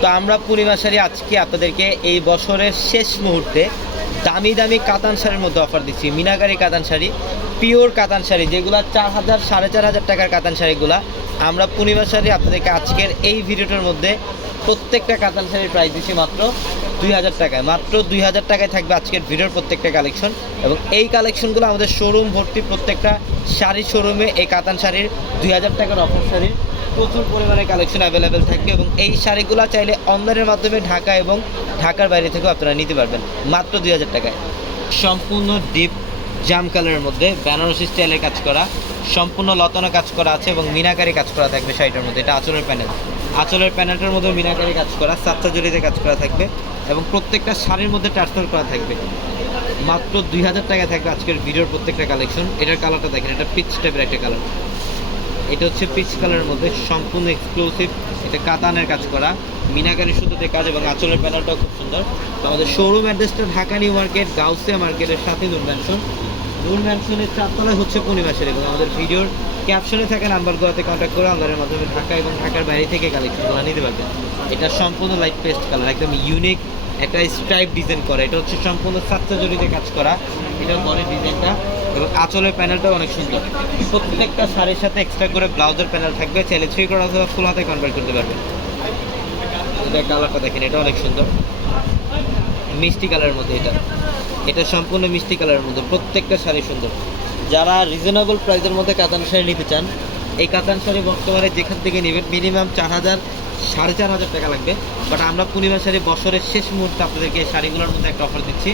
তো আমরা পূর্ণিমা শাড়ি আজকে আপনাদেরকে এই বছরের শেষ মুহূর্তে দামি দামি কাতান শাড়ির মধ্যে অফার দিচ্ছি। মিনাকারি কাতান শাড়ি, পিওর কাতান শাড়ি, যেগুলো চার হাজার, সাড়ে চার হাজার টাকার কাতান শাড়িগুলো। আমরা পূর্ণিমা শাড়ি আপনাদেরকে আজকের এই ভিডিওটার মধ্যে প্রত্যেকটা কাতান শাড়ির প্রাইস দিচ্ছি মাত্র দুই হাজার টাকায়। মাত্র দুই হাজার টাকায় থাকবে আজকের ভিডিওর প্রত্যেকটা কালেকশন এবং এই কালেকশনগুলো আমাদের শোরুম ভর্তি প্রত্যেকটা শাড়ি শোরুমে এই কাতান শাড়ির দুই হাজার টাকার অফার শাড়ির প্রচুর পরিমাণে কালেকশন অ্যাভেলেবেল থাকবে এবং এই শাড়িগুলো চাইলে অনলাইনের মাধ্যমে ঢাকা এবং ঢাকার বাইরে থেকেও আপনারা নিতে পারবেন, মাত্র দুই হাজার টাকায়। সম্পূর্ণ ডিপ জাম কালারের মধ্যে বেনারসি স্টাইলের কাজ করা, সম্পূর্ণ লতানো কাজ করা আছে এবং মিনাকারি কাজ করা থাকবে শাড়িটার মধ্যে, এটা আঁচলের প্যানেল আঁচলের প্যানেলটার মধ্যে মিনাকারি কাজ করা, সাতটা জড়িতে কাজ করা থাকবে এবং প্রত্যেকটা শাড়ির মধ্যে টার্সেল করা থাকবে। মাত্র দুই হাজার টাকা থাকবে আজকের ভিডিওর প্রত্যেকটা কালেকশন এটার কালারটা দেখেন, এটা পিচ টাইপের একটা কালার এটা হচ্ছে পিচ কালারের মধ্যে সম্পূর্ণ এক্সক্লুসিভ এটা কাতানের কাজ করা। মিনাকারি সুতোতে কাজ এবং আঁচলের প্যানেলটাও খুব সুন্দর। তো আমাদের শোরুম অ্যাড্রেসটা ঢাকা নিউ মার্কেট, গাউসিয়া মার্কেটের সাথে নূর ম্যানশন নূর ম্যানশনের চারতলায় হচ্ছে পূর্ণিমাসের এবং আমাদের ভিডিওর ক্যাপশনে থাকা নাম্বারগুলোতে কন্ট্যাক্ট করে অনলাইনের মাধ্যমে ঢাকা এবং ঢাকার বাইরে থেকে কালেকশনগুলো নিতে পারবেন। এটা সম্পূর্ণ লাইট পেস্ট কালার একদম ইউনিক একটা স্ট্রাইপ ডিজাইন করা। এটা হচ্ছে সম্পূর্ণ সাতটা জড়িতে কাজ করা। এটা বডি ডিজাইনটা আঁচলের প্যানেলটা অনেক সুন্দর। প্রত্যেকটা শাড়ির সাথে এক্সট্রা করে ব্লাউজের প্যানেল থাকবে। চাইলে থ্রি করা অথবা ফুল হাতে কনভার্ট করতে পারবেন। এটা কালারটা দেখেন, এটা অনেক সুন্দর। মিষ্টি কালারের মধ্যে এটা। এটা সম্পূর্ণ মিষ্টি কালারের মধ্যে। প্রত্যেকটা শাড়ি সুন্দর। যারা রিজনেবল প্রাইসের মধ্যে কাতান শাড়ি নিতে চান, এই কাতান শাড়ি বর্তমানে যেখান থেকে নেবেন মিনিমাম চার হাজার সাড়ে চার হাজার টাকা লাগবে। বাট আমরা পূর্ণিমা শাড়ি বছরের শেষ মুহূর্তে আপনাদেরকে শাড়িগুলোর মধ্যে একটা অফার দিচ্ছি।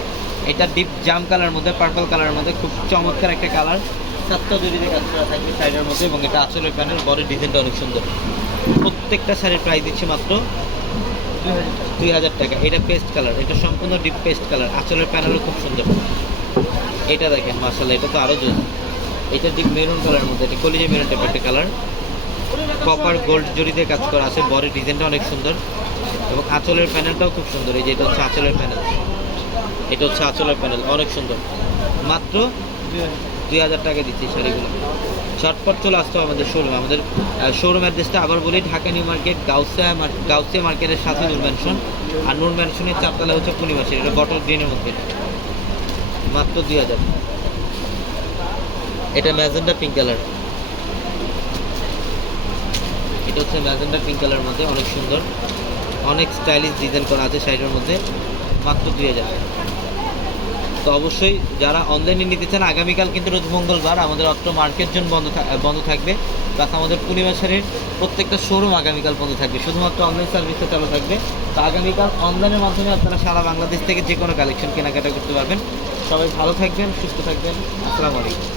এটা ডিপ জাম কালারের মধ্যে পার্পল কালারের মধ্যে, খুব চমৎকার একটা কালার সাতটা জড়িতে কাজ করা থাকবে শাড়ির মধ্যে এবং এটা আঁচলের প্যানেল বডির ডিজাইনটা অনেক সুন্দর। প্রত্যেকটা শাড়ির প্রাইস দিচ্ছি মাত্র দুই হাজার টাকা। এটা পেস্ট কালার এটা সম্পূর্ণ ডিপ পেস্ট কালার আঁচলের প্যানেলও খুব সুন্দর। এটা দেখেন মার্শাল এটা তো আরও জোর। এটা ডিপ মেরুন কালারের মধ্যে, এটা কলিজে মেরুন টাইপের একটা কালার কপার গোল্ড জড়িতে কাজ করা আছে, বডির ডিজাইনটা অনেক সুন্দর। এবং আঁচলের প্যানেলটাও খুব সুন্দর, এই যে এটা হচ্ছে আঁচলের প্যানেল এটা হচ্ছে আঁচলের প্যানেল অনেক সুন্দর। মাত্র দুই হাজার টাকা দিচ্ছি শাড়িগুলো। ঝটপট চলে আসতে আমাদের শোরুম আমাদের শোরুম অ্যাড্রেসটা আবার বলি, ঢাকা নিউ মার্কেট, গাউসিয়া গাউসিয়া মার্কেটের সাথে নূর ম্যানশন আর নূর ম্যানশনের চারতলা হচ্ছে পূর্ণিমাসের এটা বটল গ্রিনের মধ্যে। মাত্র দুই হাজার। এটা ম্যাজেন্ডা পিঙ্ক কালার এটা হচ্ছে ম্যাজেন্ডা পিঙ্ক কালারের মধ্যে, অনেক সুন্দর। অনেক স্টাইলিশ ডিজাইন করা আছে শাড়িটার মধ্যে, মাত্র দুই হাজার। তো অবশ্যই যারা অনলাইনে নিতে চান, আগামীকাল কিন্তু রোজ মঙ্গলবার আমাদের অত্র মার্কেট জোন বন্ধ বন্ধ থাকবে। প্লাস আমাদের পূর্ণিমা শাড়ির প্রত্যেকটা শোরুম আগামীকাল বন্ধ থাকবে। শুধুমাত্র অনলাইন সার্ভিসটা চালু থাকবে। তো আগামীকাল অনলাইনের মাধ্যমে আপনারা সারা বাংলাদেশ থেকে যে কোনো কালেকশন কেনাকাটা করতে পারবেন। সবাই ভালো থাকবেন, সুস্থ থাকবেন। আসসালামু আলাইকুম।